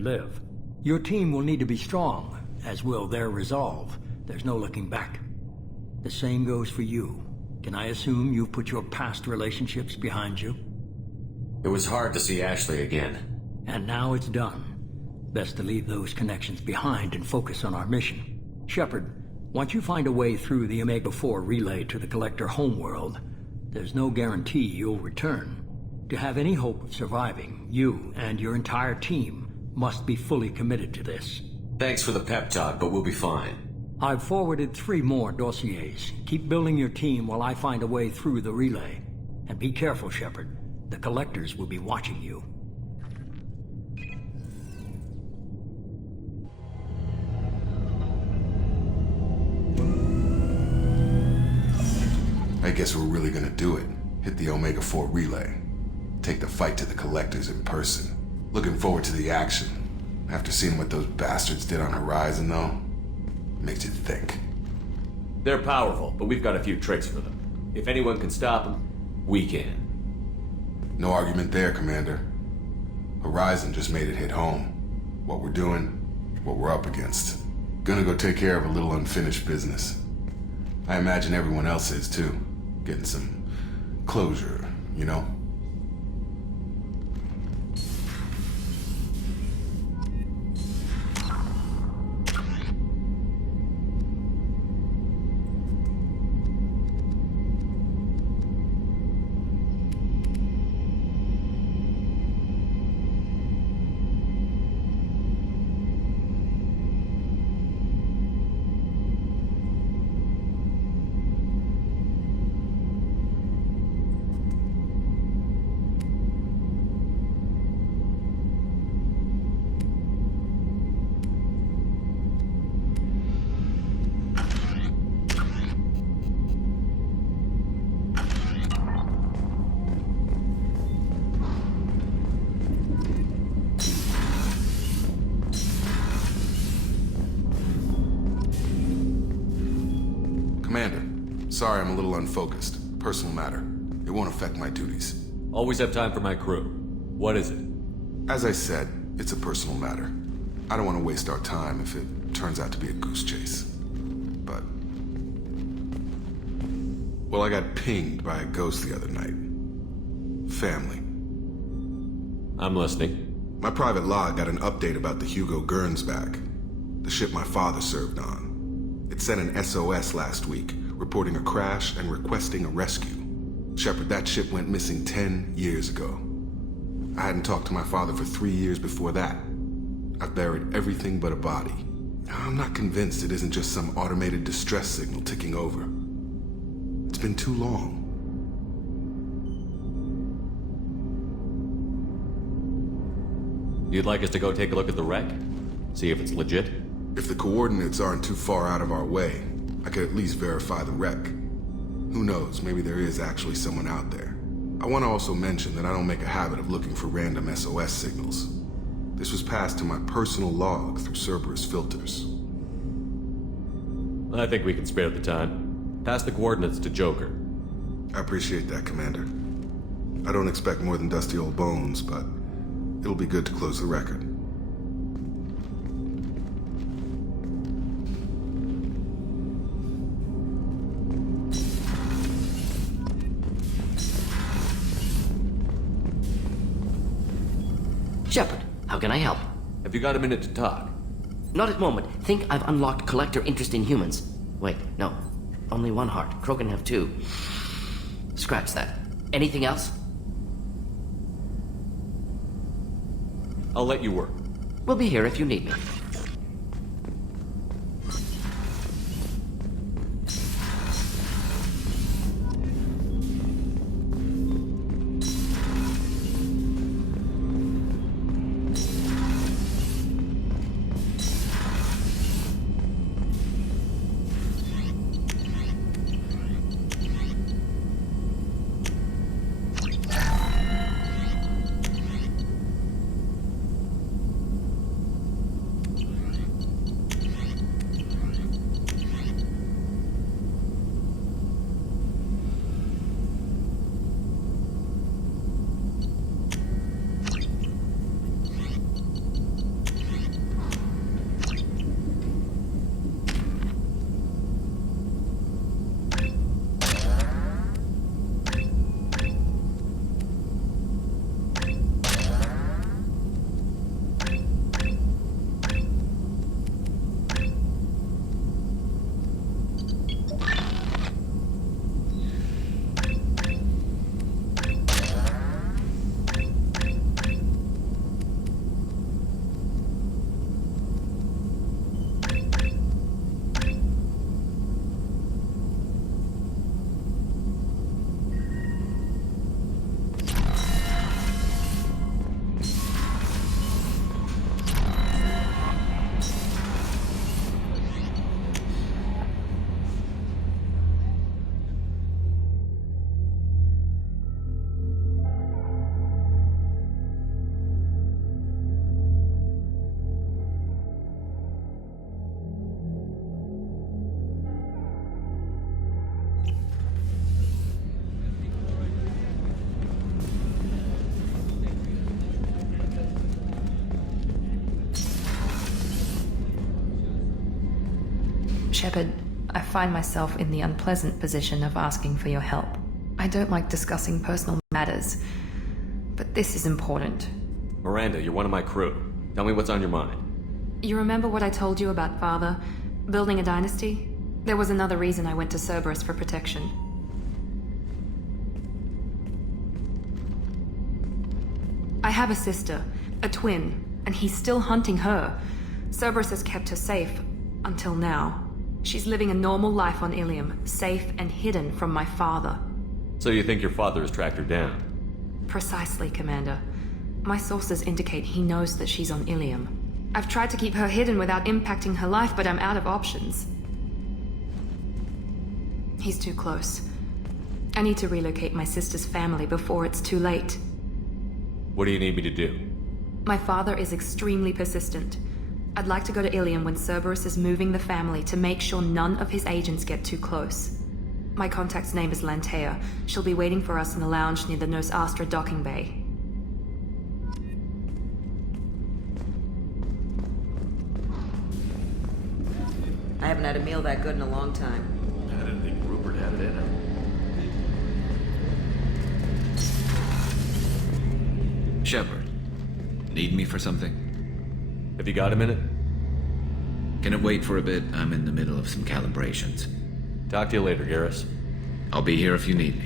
live. Your team will need to be strong, as will their resolve. There's no looking back. The same goes for you. Can I assume you've put your past relationships behind you? It was hard to see Ashley again. And now it's done. Best to leave those connections behind and focus on our mission. Shepard, once you find a way through the Omega-4 relay to the Collector homeworld, there's no guarantee you'll return. To have any hope of surviving, you and your entire team must be fully committed to this. Thanks for the pep talk, but we'll be fine. I've forwarded 3 more dossiers. Keep building your team while I find a way through the relay. And be careful, Shepard. The Collectors will be watching you. I guess we're really gonna do it. Hit the Omega-4 relay. Take the fight to the Collectors in person. Looking forward to the action. After seeing what those bastards did on Horizon, though, makes you think. They're powerful, but we've got a few tricks for them. If anyone can stop them, we can. No argument there, Commander. Horizon just made it hit home. What we're doing, what we're up against. Gonna go take care of a little unfinished business. I imagine everyone else is, too. Getting some closure, you know? Commander, sorry I'm a little unfocused. Personal matter. It won't affect my duties. Always have time for my crew. What is it? As I said, it's a personal matter. I don't want to waste our time if it turns out to be a goose chase. But... well, I got pinged by a ghost the other night. Family. I'm listening. My private log got an update about the Hugo Gernsback, the ship my father served on. It sent an SOS last week, reporting a crash and requesting a rescue. Shepard, that ship went missing 10 years ago. I hadn't talked to my father for 3 years before that. I've buried everything but a body. I'm not convinced it isn't just some automated distress signal ticking over. It's been too long. You'd like us to go take a look at the wreck? See if it's legit? If the coordinates aren't too far out of our way, I could at least verify the wreck. Who knows, maybe there is actually someone out there. I want to also mention that I don't make a habit of looking for random SOS signals. This was passed to my personal log through Cerberus filters. I think we can spare the time. Pass the coordinates to Joker. I appreciate that, Commander. I don't expect more than dusty old bones, but it'll be good to close the record. Shepard, how can I help? Have you got a minute to talk? Not at the moment. Think I've unlocked Collector interest in humans. Wait, no. Only one heart. Krogan have 2. Scratch that. Anything else? I'll let you work. We'll be here if you need me. Shepard, I find myself in the unpleasant position of asking for your help. I don't like discussing personal matters, but this is important. Miranda, you're one of my crew. Tell me what's on your mind. You remember what I told you about Father? Building a dynasty? There was another reason I went to Cerberus for protection. I have a sister, a twin, and he's still hunting her. Cerberus has kept her safe, until now. She's living a normal life on Ilium, safe and hidden from my father. So you think your father has tracked her down? Precisely, Commander. My sources indicate he knows that she's on Ilium. I've tried to keep her hidden without impacting her life, but I'm out of options. He's too close. I need to relocate my sister's family before it's too late. What do you need me to do? My father is extremely persistent. I'd like to go to Ilium when Cerberus is moving the family to make sure none of his agents get too close. My contact's name is Lantea. She'll be waiting for us in the lounge near the Nos Astra docking bay. I haven't had a meal that good in a long time. I didn't think Rupert had it in him. Shepard, need me for something? Have you got a minute? Can it wait for a bit? I'm in the middle of some calibrations. Talk to you later, Garrus. I'll be here if you need me.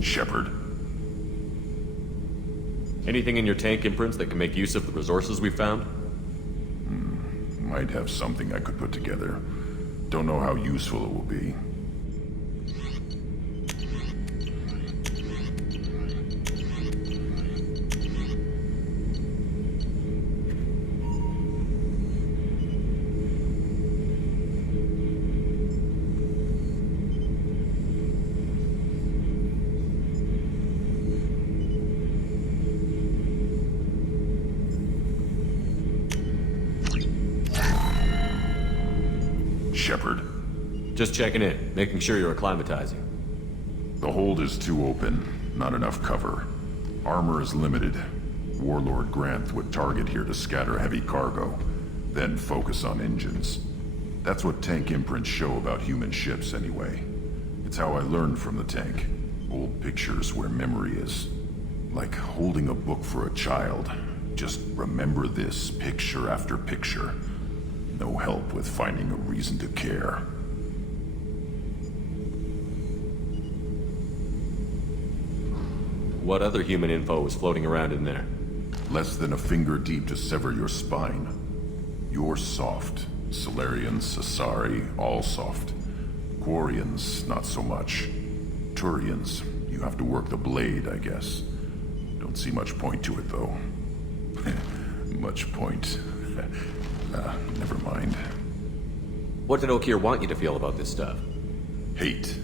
Shepard. Anything in your tank imprints that can make use of the resources we found? Might have something I could put together. Don't know how useful it will be. Shepard. Just checking in, making sure you're acclimatizing. The hold is too open. Not enough cover. Armor is limited. Warlord Granth would target here to scatter heavy cargo, then focus on engines. That's what tank imprints show about human ships anyway. It's how I learned from the tank. Old pictures where memory is. Like holding a book for a child. Just remember this picture after picture. No help with finding a reason to care. What other human info was floating around in there? Less than a finger deep to sever your spine. You're soft. Solarians, Asari, all soft. Quarians, not so much. Turians, you have to work the blade, I guess. Don't see much point to it, though. Much point. Never mind. What did Okeer want you to feel about this stuff? Hate.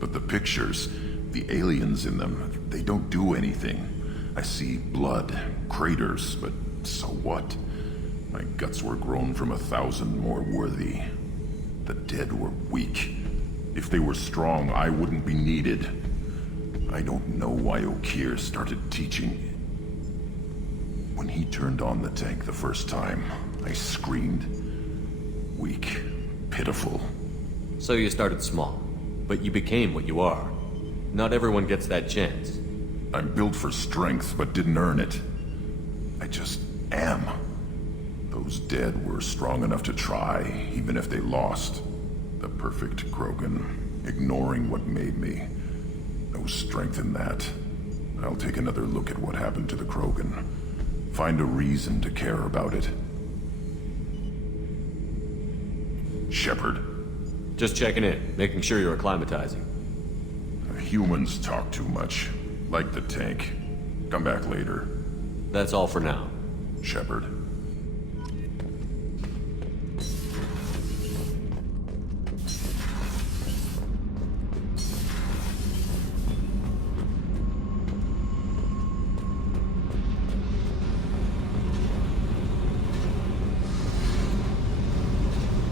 But the pictures, the aliens in them, they don't do anything. I see blood, craters, but so what? My guts were grown from 1,000 more worthy. The dead were weak. If they were strong, I wouldn't be needed. I don't know why Okeer started teaching. When he turned on the tank the first time, I screamed. Weak. Pitiful. So you started small, but you became what you are. Not everyone gets that chance. I'm built for strength, but didn't earn it. I just am. Those dead were strong enough to try, even if they lost. The perfect Krogan, ignoring what made me. No strength in that. I'll take another look at what happened to the Krogan. Find a reason to care about it. Shepard. Just checking in, making sure you're acclimatizing. Humans talk too much. Like the tank. Come back later. That's all for now. Shepard.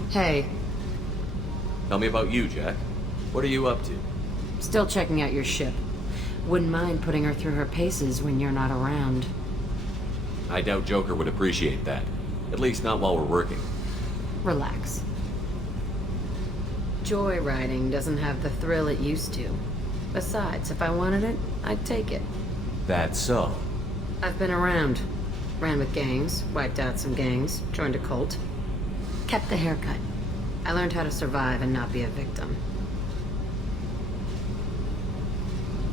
Hey, Tell me about you, Jack. What are you up to? still checking out your ship. Wouldn't mind putting her through her paces when you're not around. I doubt Joker would appreciate that. At least not while we're working. Relax. Joyriding doesn't have the thrill it used to. Besides, if I wanted it, I'd take it. That's so. I've been around. Ran with gangs, wiped out some gangs, joined a cult. Kept the haircut. I learned how to survive and not be a victim.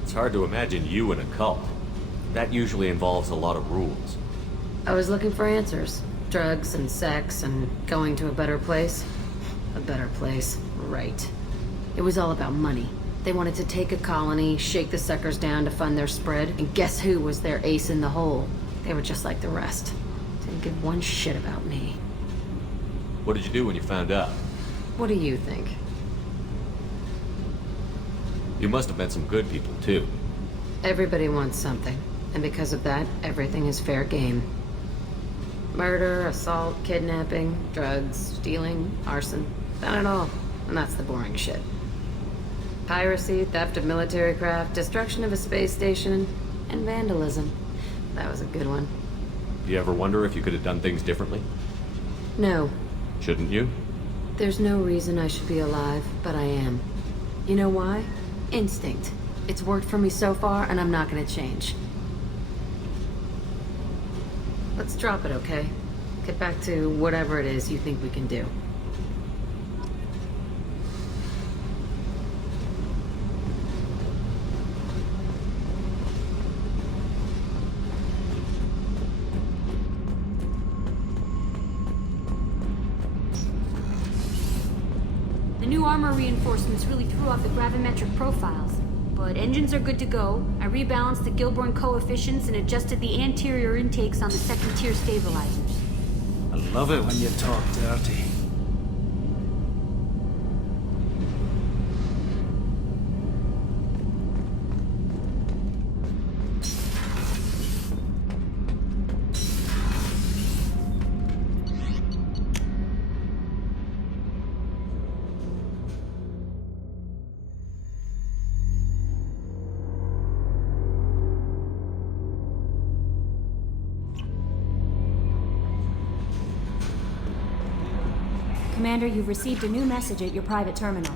It's hard to imagine you in a cult. That usually involves a lot of rules. I was looking for answers. Drugs and sex and going to a better place. A better place, right. It was all about money. They wanted to take a colony, shake the suckers down to fund their spread, and guess who was their ace in the hole? They were just like the rest. Didn't give one shit about me. What did you do when you found out? What do you think? You must have met some good people, too. Everybody wants something, and because of that, everything is fair game. Murder, assault, kidnapping, drugs, stealing, arson, done it all. And that's the boring shit. Piracy, theft of military craft, destruction of a space station, and vandalism. That was a good one. Do you ever wonder if you could have done things differently? No, Shouldn't you? there's no reason I should be alive, but I am. You know why? Instinct. It's worked for me so far, and I'm not gonna change. Let's drop it, okay? Get back to whatever it is you think we can do. The new armor reinforcements really threw off the gravimetric profiles. But engines are good to go. I rebalanced the Gilborn coefficients and adjusted the anterior intakes on the second tier stabilizers. I love it when you talk dirty. Commander, you've received a new message at your private terminal.